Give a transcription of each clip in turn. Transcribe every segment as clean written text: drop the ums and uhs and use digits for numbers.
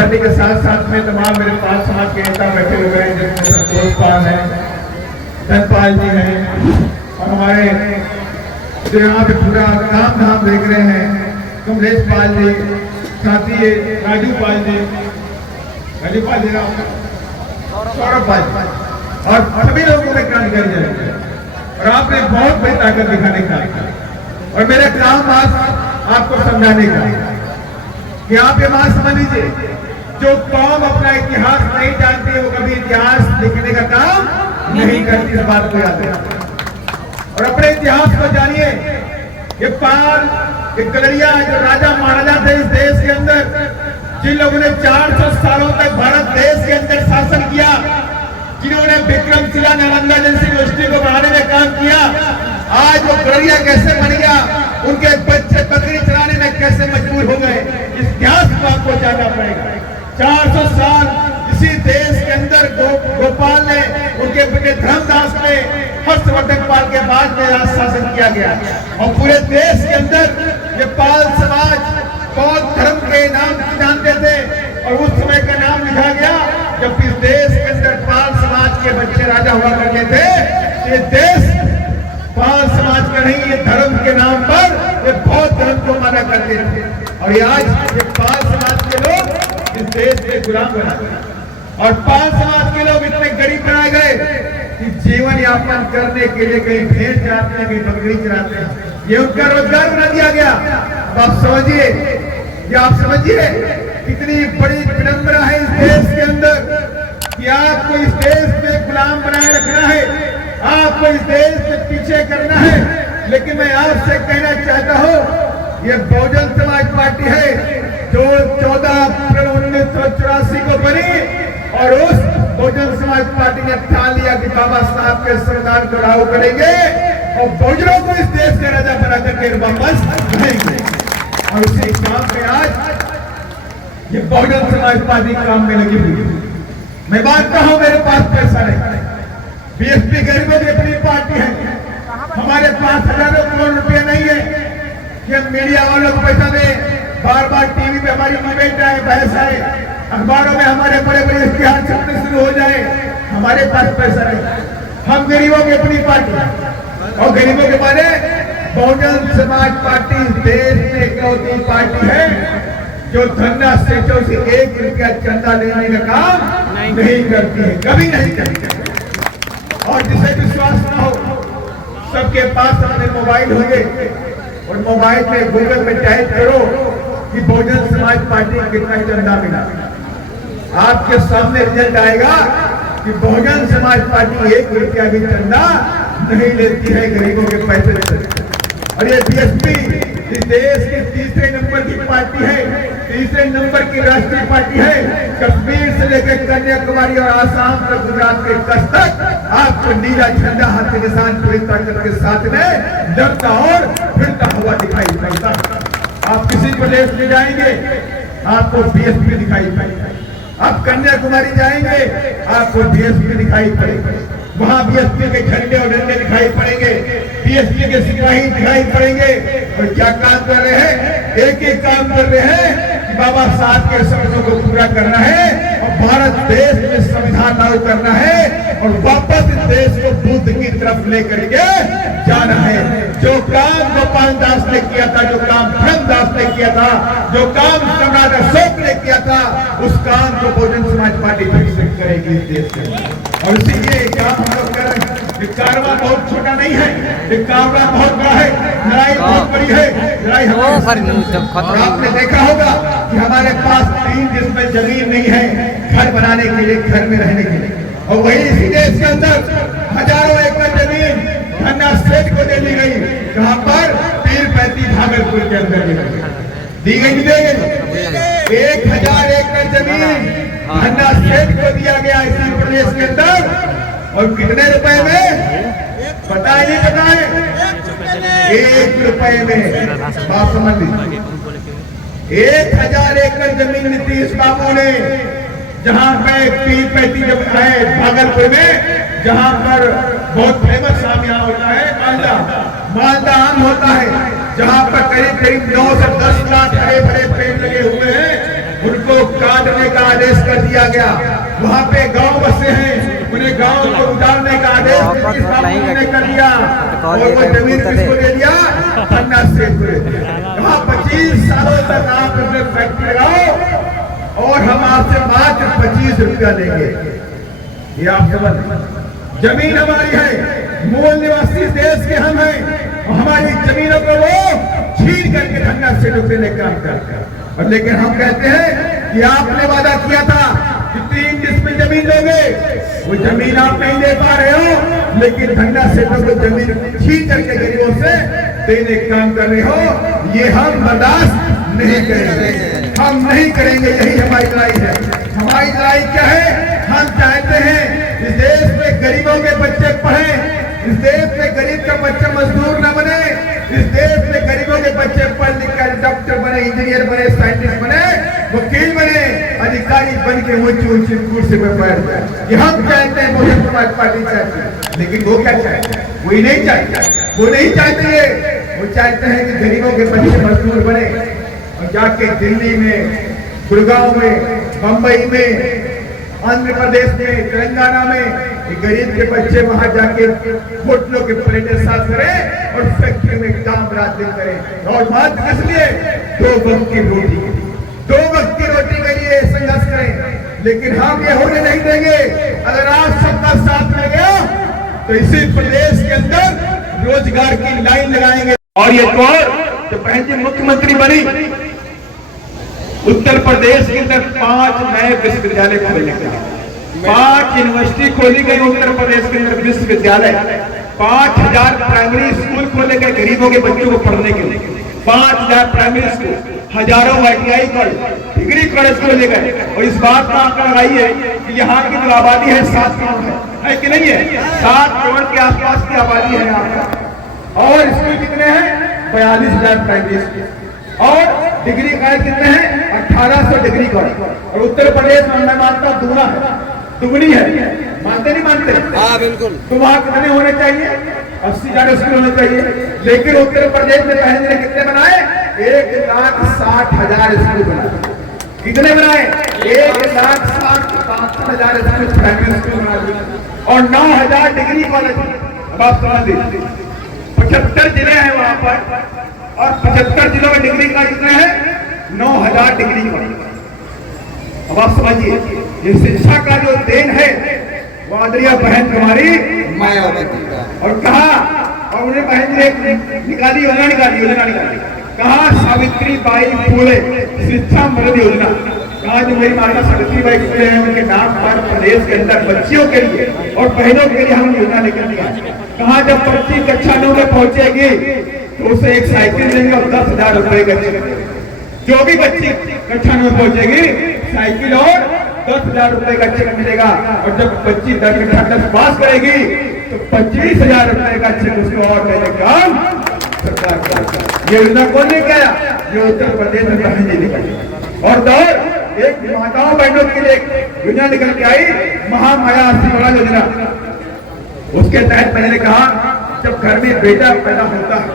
Party के साथ साथ में तमाम मेरे पास समाज के नेता बैठे हुए हैं, जिसमें संतोष पाल है, धनपाल जी हैं, और हमारे जो यहाँ पे पूरा काम धाम देख रहे हैं कमलेश पाल जी, साथी राजू पाल जी, सौरभ पाल और सभी लोगों में क्रांतिकारी जन, और आपने बहुत बड़ी ताकत दिखाने का और मेरा काम आज आपको समझाने का कि आप ये बात समझ लीजिए, जो कौम अपना इतिहास नहीं जानती है वो कभी इतिहास लिखने का काम नहीं करती। इस बात को याद रखिए और अपने इतिहास को जानिए। ये पाल, ये कलरिया जो राजा महाराजा थे इस देश के अंदर, जिन लोगों ने 400 सालों तक भारत देश के अंदर शासन किया, जिन्होंने विक्रमशिला नालंदा जैसी यूनिवर्सिटी को बढ़ाने में काम किया, आज वो कलरिया कैसे बन गया, उनके बच्चे बकरी चलाने में कैसे मजबूर हो गए, इस इतिहास को आपको जानना पड़ेगा। 400 साल इसी देश के अंदर गोपाल ने, उनके बेटे धर्मदास ने, हर्षवर्धन पाल के बाद में राज शासन किया गया और पूरे देश के अंदर ये पाल समाज बौद्ध धर्म के नाम जानते थे और उस समय का नाम लिखा गया जब इस देश के अंदर पाल समाज के बच्चे राजा हुआ करते थे। ये देश पाल समाज का नहीं, ये धर्म के नाम पर ये बौद्ध धर्म को माना करते थे और ये आज ये पाल समाज के लोग इस देश के गुलाम बना गए और पाल समाज के लोग इतने गरीब बनाए गए कि जीवन यापन करने के लिए कहीं भेड़ चराते हैं, कहीं बकरी चराते हैं, ये उनका रोजगार बना दिया गया। अब आप समझिए, ये आप समझिए कितनी बड़ी विडंबना है इस देश के अंदर कि आपको इस देश में गुलाम बनाए रखना है, आपको इस देश से पीछे करना है। लेकिन मैं आपसे कहना चाहता हूं, ये बहुजन समाज पार्टी है जो 14 अप्रैल 1984 को बनी और उस बहुजन समाज पार्टी ने ठान लिया कि बाबा साहब के संविधान को लागू करेंगे और बहुजनों को इस देश के राजा बना करके वापस रहेंगे। और इसी काम में आज ये बहुजन समाज पार्टी काम में लगी हुई। मैं बात कहूं, मेरे पास पैसा नहीं, बीएसपी गरीबों की अपनी पार्टी है, हमारे पास हजारों करोड़ रुपया नहीं है कि हम मीडिया वालों को पैसा दें, बार बार टीवी पे हमारी डिबेट आए, बहस आए, अखबारों में हमारे बड़े बड़े इश्तिहार छपने शुरू हो जाए, हमारे पास पैसा नहीं। हम गरीबों की अपनी पार्टी और गरीबों के बारे बहुजन समाज पार्टी देश में इकलौती पार्टी है जो धंधा सेठों से 1 रुपया चंदा लेने का काम नहीं करती है, कभी नहीं करती। और जिसे विश्वास न हो, सबके पास अपने मोबाइल होंगे और मोबाइल में गूगल में टाइप करो कि बहुजन समाज पार्टी कितना चंदा मिला, आपके सामने रिजल्ट आएगा कि बहुजन समाज पार्टी 1 रुपया भी चंदा नहीं लेती है गरीबों के पैसे से। और ये बीएसपी इस देश की 3रे नंबर की पार्टी है, 3रे नंबर की राष्ट्रीय पार्टी है। कश्मीर से लेकर कन्याकुमारी और आसाम तक, गुजरात के कच्छ तक आपको नीला झंडा हाथ के निशान पूरी ताकत के साथ में डरता और फिरता हुआ दिखाई पड़ता। आप किसी प्रदेश में जाएंगे आपको बीएसपी दिखाई पड़ेगा, आप कन्याकुमारी जाएंगे आपको बीएसपी दिखाई पड़ेगा, वहां बीएसपी के झंडे और डंडे दिखाई पड़ेंगे, बीएसपी के सिपाही दिखाई पड़ेंगे। और क्या काम कर रहे हैं? एक एक काम कर रहे हैं कि बाबा साहब के सपनों को पूरा करना है और भारत देश में संविधान लागू करना है और वापस इस देश को बुद्ध की तरफ लेकर के जाना है। जो काम गोपाल दास ने किया था, जो काम धर्मदास ने किया था, जो काम सम्राट अशोक ने किया था, उस काम को बहुजन समाज पार्टी फिर से करेगी इस देश में। और इसीलिए काम हम लोग कर रहे हैं। ये कारवां बहुत छोटा नहीं है, ये कारवां बहुत बड़ा है, लड़ाई बहुत बड़ी है, लड़ाई और आपने देखा होगा कि हमारे पास 3 जिसमें जमीन नहीं है घर बनाने के लिए, घर में रहने के लिए, और वही इसी देश के अंदर हजारों एकड़ जमीन धन्ना सेठ को दे दी गई, जहां पर पीर पैंती भागलपुर के अंदर दी गई 1000 एकड़ जमीन धन्ना सेठ को दिया गया इसी प्रदेश के अंदर। और कितने रुपए में पता ही नहीं, पता है 1 रुपए में। बात समझ लीजिए, 1000 एकड़ जमीन नीतीश बाबू ने, जहां पे पीर पैंती जब है भागलपुर में, जहां पर बहुत फेमस आम यहाँ होता है मालदा आम होता है, जहां पर करीब 9 से 10 लाख हरे भरे पेड़ लगे हुए हैं। उनको काटने का आदेश कर दिया गया। वहाँ पे गांव बसे हैं, उन्हें गांव को उजाड़ने का आदेश ब्रिटिश बाबू ने कर दिया और वो जमीन किसको दे दिया? धन्ना सेठ को दे दिया। कहा 25 सालों तक आप अपने फैक्ट्री लगाओ और हम आपसे मात्र 25 रुपया लेंगे। ये आप समझ, जमीन हमारी है, मूल निवासी देश के हम हैं, हमारी जमीनों को वो छीन करके धन्ना सेठ देने का काम करते हैं। और लेकिन हम कहते हैं कि आपने वादा किया था कि 3 डिसमिल जमीन लोगे, वो जमीन आप नहीं दे पा रहे हो, लेकिन धन्ना सेठों को जमीन छीन करके गरीबों से देने का काम कर रहे हो। ये हम बर्दाश्त नहीं करेंगे, हम नहीं करेंगे। यही हमारी लड़ाई है। हमारी लड़ाई क्या है? हम चाहते हैं इस देश में गरीबों के बच्चे पढ़े, इस देश में गरीब का बच्चा मजदूर न बने, इस देश में गरीबों के बच्चे पढ़ लिख कर डॉक्टर बने, इंजीनियर बने, साइंटिस्ट बने, वकील बने, अधिकारी बन के ऊंची ऊंची कुर्सी पर बैठ जाए। ये हम चाहते हैं, बहुजन समाज पार्टी चाहती है। लेकिन वो क्या चाहते हैं? वो नहीं चाहते, वो नहीं चाहते ये। वो चाहते हैं कि गरीबों के बच्चे मजदूर बने और जाके दिल्ली में, गुड़गांव में, बंबई में, आंध्र प्रदेश में, तेलंगाना में गरीब के बच्चे वहां जाके होटलों के प्लेटें साफ करें और फैक्ट्री में काम रात दिन करें। और बात किस लिए? 2 वक्त की रोटी के लिए, 2 वक्त की रोटी के लिए संघर्ष करें। लेकिन हम ये होने नहीं देंगे। अगर आज सबका साथ मिल गया तो इसी प्रदेश के अंदर रोजगार की लाइन लगाएंगे। और ये तो बहन जी मुख्यमंत्री बनी, उत्तर प्रदेश के अंदर 5 नए विश्वविद्यालय खोले गए, 5 यूनिवर्सिटी खोली गई उत्तर प्रदेश के अंदर विश्वविद्यालय, 5000 प्राइमरी स्कूल खोले गए गरीबों के बच्चों को पढ़ने के लिए, 5000 प्राइमरी स्कूल, हजारों ITI कॉलेज, डिग्री कॉलेज खोले गए। और इस बात का आंकड़ा लगाइए कि यहाँ की जो आबादी है 7 करोड़ है कि नहीं है? 7 करोड़ के आसपास की आबादी है यहाँ पर। और स्कूल कितने हैं? 42,000 प्राइमरी स्कूल। और डिग्री कॉलेज कितने हैं? 1800 डिग्री कॉलेज। और उत्तर प्रदेश में मैं मानता दूना है, दुगनी है। मानते नहीं मानते? हाँ बिल्कुल। तो वहां कितने होने चाहिए? 80,000 स्कूल होने चाहिए। लेकिन उत्तर प्रदेश में बहन ने कितने बनाए? 1,60,000 स्कूल बनाए। कितने बनाए? 1,60,000 स्कूल, प्राइमरी स्कूल बना दिए और 9,000 डिग्री कॉलेज। अब आप समझ लीजिए 75 जिले हैं वहां पर और 75 जिलों में डिग्री का कितने हैं? 9,000 डिग्री कॉलेज। अब आप समझिए ये शिक्षा का जो देन है वो आदरणीय बहन तुम्हारी मायावती का। और कहा, और उन्हें बहन ने निकाली योजना, कहा सावित्री बाई फुले शिक्षा मदद योजना। कहा जो मेरी माता सावित्री बाई फुले हैं उनके नाम पर प्रदेश के अंदर बच्चियों के लिए और बहनों के लिए हम योजना लेकर दिया। कहा जब बच्ची कक्षा 9 में पहुंचेगी तो उसे एक साइकिल देंगे और 10,000 रुपए का चेक। जो भी बच्ची कक्षा 9 में पहुंचेगी साइकिल और 10,000 रुपए का चेक मिलेगा। और जब बच्ची 10 पास करेगी तो 25,000 रुपए का चेक उसको और देने का सरकार का। ये योजना कौन लेके आया? ये उत्तर प्रदेश में बहन जी निकली। और दौर एक माताओं बहनों के लिए योजना निकल के आई, महामाया आशीर्वाद योजना। उसके तहत मैंने कहा जब घर में बेटा पैदा होता है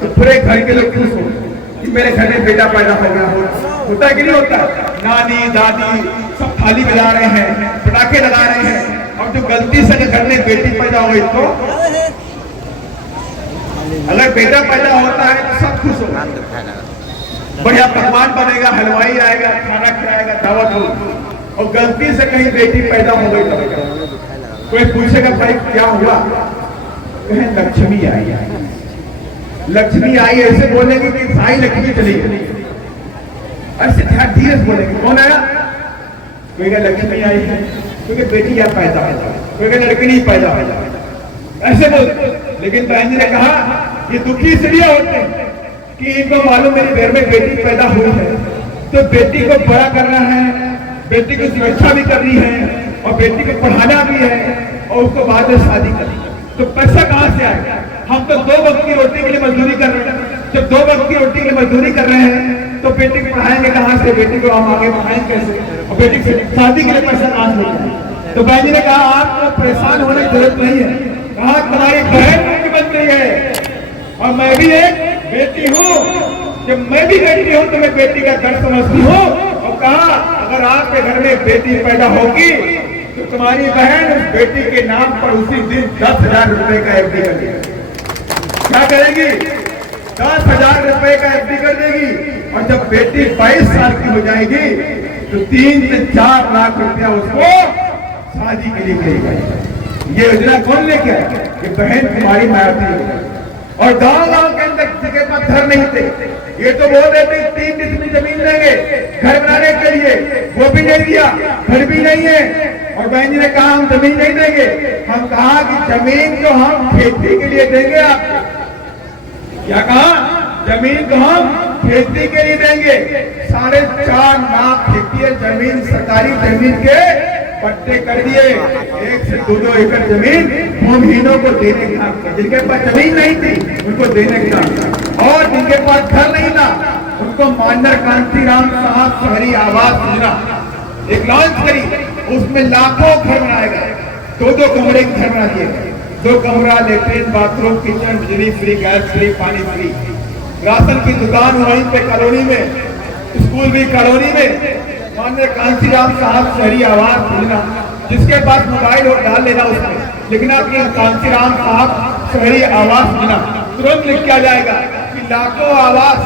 तो पूरे घर के लोग खुश होते कि मेरे घर में बेटा पैदा हो गया। होता कि नहीं होता? नानी दादी सब थाली बजा रहे हैं, पटाखे लगा रहे हैं। और जो गलती से घर में बेटी पैदा हो गई तो अगर बेटा पैदा होता है तो सब खुश होगा, बढ़िया पकवान बनेगा, हलवाई आएगा, खाना खिलाएगा, दावत होगी। और गलती से कहीं बेटी पैदा हो गई तो कोई पूछेगा भाई क्या हुआ? कहें लक्ष्मी आई, लक्ष्मी आई ऐसे बोलेंगे कि साई लक्ष्मी चली गई। ऐसे धीरे से बोलेंगे कौन आया? कोई का लक्ष्मी आई है, कोई बेटी या पैदा है, कोई का लड़की नहीं पैदा है, ऐसे बोलते। लेकिन बहन जी ने कहा ये दुखी इसलिए होते हैं कि इनको मालूम मेरे घर में बेटी पैदा हुई है तो बेटी को बड़ा करना है, बेटी की सुरक्षा भी करनी है और बेटी को पढ़ाना भी है और उसको बाद में शादी करनी है। तो पैसा कहाँ से आएगा? हम तो 2 वक्त की रोटी के लिए मजदूरी कर रहे हैं। जब 2 वक्त की रोटी के लिए मजदूरी कर रहे हैं तो बेटी को पढ़ाएंगे कहाँ से? बेटी को हम आगे बढ़ाएंगे कैसे? और बेटी की शादी के लिए पैसा कहाँ से होगा? तो बहन जी ने कहा आपको परेशान होने की जरूरत नहीं है। कहा तुम्हारी बहन मुख्यमंत्री है और मैं भी एक बेटी हूँ जब मैं भी बेटी हूँ तो मैं बेटी का दर्द समझती हूँ। और कहा अगर आपके घर में बेटी पैदा होगी तो तुम्हारी बहन उस बेटी के नाम पर उसी दिन 10,000 रुपए का एफडी कर देगी। क्या करेगी? 10,000 रुपए का एफडी कर देगी। और जब बेटी 22 साल की हो जाएगी तो 3 से 4 लाख रुपया उसको शादी के लिए मिलेगा। ये योजना कौन लेके आया? ये बहन कुमारी मायावती है। और गांव-गांव के अंदर किसी के पास घर नहीं थे, ये तो बोल रहे थे 3 डिसमिल जमीन देंगे घर बनाने के लिए, वो भी नहीं दिया, घर भी नहीं है। और बहन जी ने कहा हम जमीन नहीं देंगे। हम कहा कि जमीन तो हम खेती के लिए देंगे आपको। क्या कहा? जमीन तो हम खेती के लिए देंगे। 4.5 लाख हेक्टेयर जमीन सरकारी जमीन के पट्टे कर दिए। 1 से 2 एकड़ जमीन भूमिहीनों को देने का, जिनके पास जमीन नहीं थी उनको देने का, और जिनके पास घर नहीं था उनको माननीय कांशीराम साहब शहरी आवास योजना एक लॉन्च करी। उसमें लाखों घर बनाए गए। 2-2 कमरे के घर बना दिए गए। 2 कमरा, लेटरिन, बाथरूम, किचन, बिजली फ्री, गैस फ्री, पानी फ्री। राशन की दुकान वहीं पे कॉलोनी में, स्कूल भी कॉलोनी में। माननीय कांशीराम साहब शहरी आवास योजना, जिसके पास मोबाइल हो डाल लेना उसमें लिखना कि कांशीराम साहब शहरी आवास योजना, तुरंत लिख के आ जाएगा कि लाखों आवास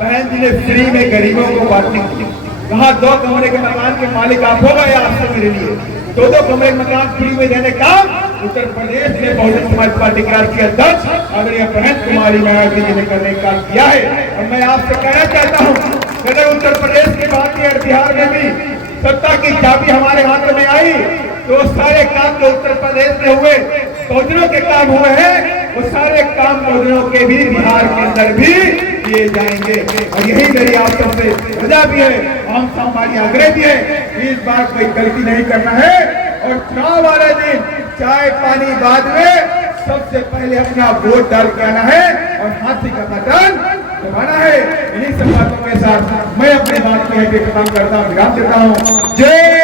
बहन जी ने फ्री में गरीबों को बांटने की। कहा 2 कमरे के मकान के मालिक आप हो गए आपसे मेरे लिए। 2-2 कमरे मकान फ्री में देने का उत्तर प्रदेश में बहुजन समाज पार्टी के राष्ट्रीय अध्यक्ष आदरणीय बहन कुमारी मायावती जी ने करने का किया है। और मैं आपसे कहना चाहता हूँ, अगर उत्तर प्रदेश की बात की और बिहार में भी सत्ता की चाबी हमारे हाथ में आई तो सारे काम जो उत्तर प्रदेश में हुए बहुजनों के काम हुए हैं, वो सारे काम बहुजनों के भी बिहार के अंदर भी किए जाएंगे। और यही मेरी आप सबसे वजह भी है, हम हमारी आग्रह भी है कि इस बार कोई गलती नहीं करना है। और चुनाव वाले दिन चाय पानी बाद में सबसे पहले अपना वोट डाल के आना है और हाथी का बटन दबाना है। इन्हीं सब बातों के साथ मैं अपनी बात को खत्म करता हूँ, विराम देता हूँ। जय